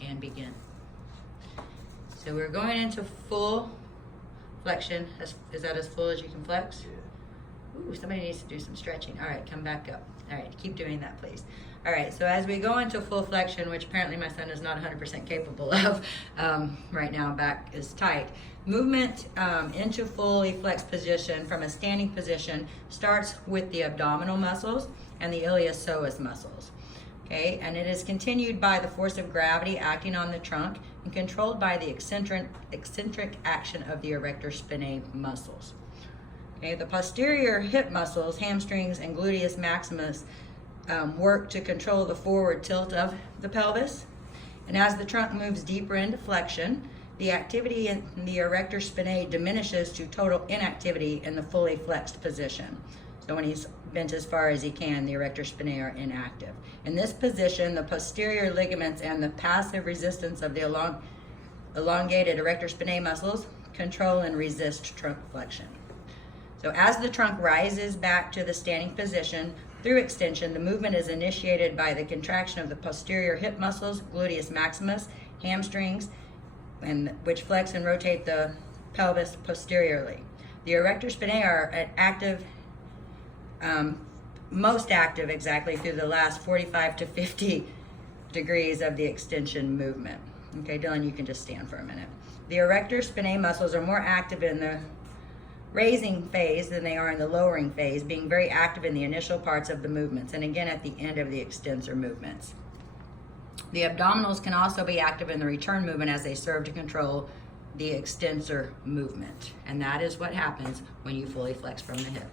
and begin. So we're going into full flexion. Is that as full as you can flex? Yeah. Ooh, somebody needs to do some stretching. All right, come back up. All right, keep doing that, please. All right, so as we go into full flexion, which apparently my son is not 100% capable of right now, back is tight. Movement into fully flexed position from a standing position starts with the abdominal muscles and the iliopsoas muscles. Okay, and it is continued by the force of gravity acting on the trunk and controlled by the eccentric action of the erector spinae muscles. Okay, the posterior hip muscles, hamstrings, and gluteus maximus work to control the forward tilt of the pelvis. And as the trunk moves deeper into flexion, the activity in the erector spinae diminishes to total inactivity in the fully flexed position. So when he's bent as far as he can, the erector spinae are inactive. In this position, the posterior ligaments and the passive resistance of the elongated erector spinae muscles control and resist trunk flexion. So as the trunk rises back to the standing position through extension, the movement is initiated by the contraction of the posterior hip muscles, gluteus maximus, hamstrings, and which flex and rotate the pelvis posteriorly. The erector spinae are active, most active exactly through the last 45 to 50 degrees of the extension movement. Okay, Dylan, you can just stand for a minute. The erector spinae muscles are more active in the raising phase than they are in the lowering phase, being very active in the initial parts of the movements and again at the end of the extensor movements. The abdominals can also be active in the return movement as they serve to control the extensor movement. And that is what happens when you fully flex from the hip.